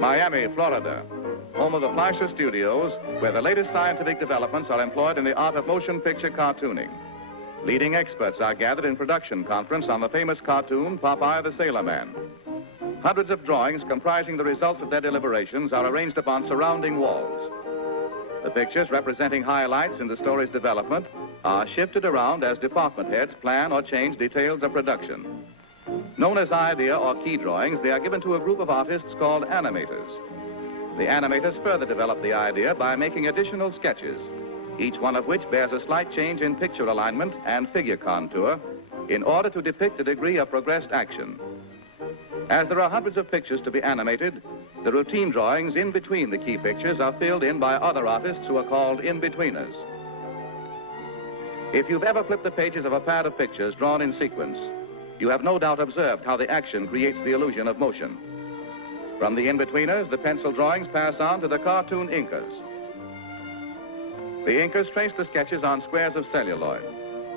Miami, Florida, home of the Fleischer Studios, where the latest scientific developments are employed in the art of motion picture cartooning. Leading experts are gathered in production conference on the famous cartoon, Popeye the Sailor Man. Hundreds of drawings comprising the results of their deliberations are arranged upon surrounding walls. The pictures representing highlights in the story's development are shifted around as department heads plan or change details of production. Known as idea or key drawings, they are given to a group of artists called animators. The animators further develop the idea by making additional sketches, each one of which bears a slight change in picture alignment and figure contour in order to depict a degree of progressed action. As there are hundreds of pictures to be animated, the routine drawings in between the key pictures are filled in by other artists who are called in-betweeners. If you've ever flipped the pages of a pad of pictures drawn in sequence, you have no doubt observed how the action creates the illusion of motion. From the in-betweeners, the pencil drawings pass on to the cartoon inkers. The inkers trace the sketches on squares of celluloid.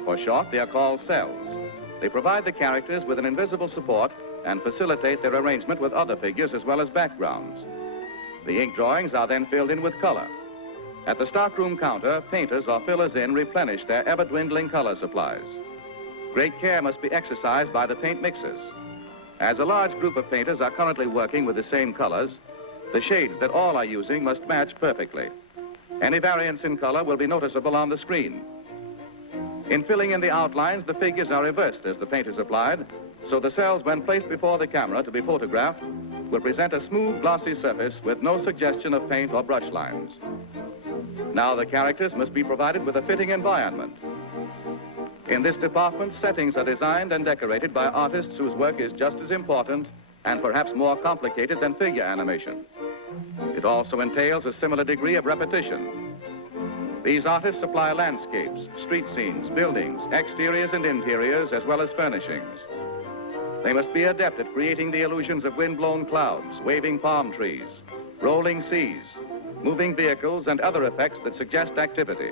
For short, they are called cells. They provide the characters with an invisible support and facilitate their arrangement with other figures as well as backgrounds. The ink drawings are then filled in with color. At the stockroom counter, painters or fillers in replenish their ever-dwindling color supplies. Great care must be exercised by the paint mixers. As a large group of painters are currently working with the same colors, the shades that all are using must match perfectly. Any variance in color will be noticeable on the screen. In filling in the outlines, the figures are reversed as the paint is applied, so the cells, when placed before the camera to be photographed, will present a smooth, glossy surface with no suggestion of paint or brush lines. Now the characters must be provided with a fitting environment. In this department, settings are designed and decorated by artists whose work is just as important and perhaps more complicated than figure animation. It also entails a similar degree of repetition. These artists supply landscapes, street scenes, buildings, exteriors and interiors, as well as furnishings. They must be adept at creating the illusions of wind-blown clouds, waving palm trees, rolling seas, moving vehicles, and other effects that suggest activity.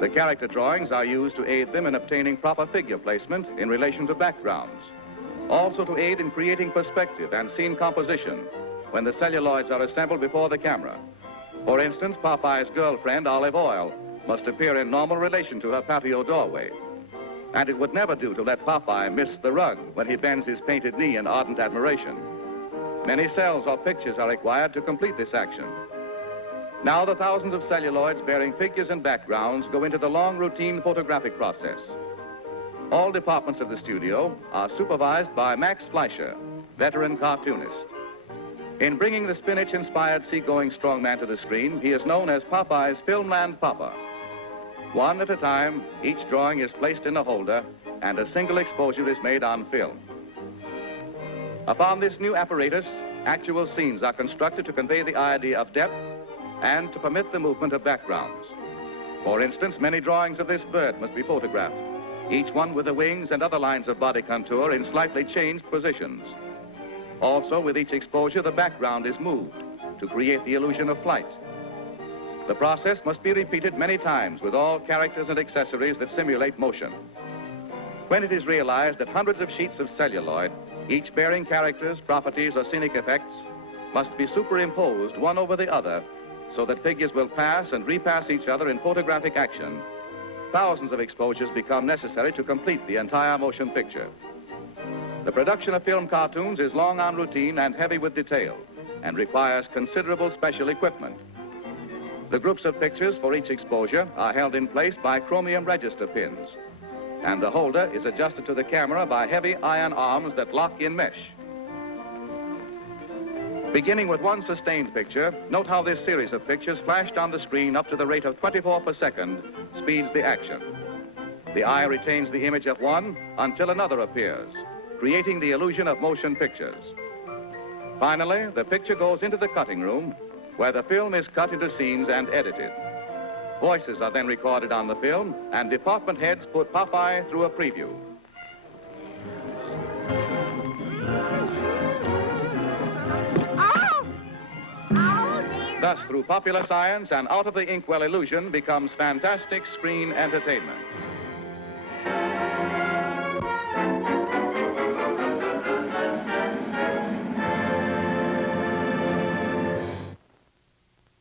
The character drawings are used to aid them in obtaining proper figure placement in relation to backgrounds, also to aid in creating perspective and scene composition when the celluloids are assembled before the camera. For instance, Popeye's girlfriend, Olive Oil, must appear in normal relation to her patio doorway. And it would never do to let Popeye miss the rug when he bends his painted knee in ardent admiration. Many cells or pictures are required to complete this action. Now the thousands of celluloids bearing figures and backgrounds go into the long routine photographic process. All departments of the studio are supervised by Max Fleischer, veteran cartoonist. In bringing the spinach-inspired seagoing strongman to the screen, he is known as Popeye's Filmland Papa. One at a time, each drawing is placed in a holder and a single exposure is made on film. Upon this new apparatus, actual scenes are constructed to convey the idea of depth and to permit the movement of backgrounds. For instance, many drawings of this bird must be photographed, each one with the wings and other lines of body contour in slightly changed positions. Also, with each exposure, the background is moved to create the illusion of flight. The process must be repeated many times with all characters and accessories that simulate motion. When it is realized that hundreds of sheets of celluloid, each bearing characters, properties, or scenic effects, must be superimposed one over the other so that figures will pass and repass each other in photographic action, thousands of exposures become necessary to complete the entire motion picture. The production of film cartoons is long on routine and heavy with detail and requires considerable special equipment. The groups of pictures for each exposure are held in place by chromium register pins, and the holder is adjusted to the camera by heavy iron arms that lock in mesh. Beginning with one sustained picture, note how this series of pictures flashed on the screen up to the rate of 24 per second speeds the action. The eye retains the image of one until another appears, creating the illusion of motion pictures. Finally, the picture goes into the cutting room, where the film is cut into scenes and edited. Voices are then recorded on the film, and department heads put Popeye through a preview. Thus, through popular science and out-of-the-inkwell illusion becomes fantastic screen entertainment.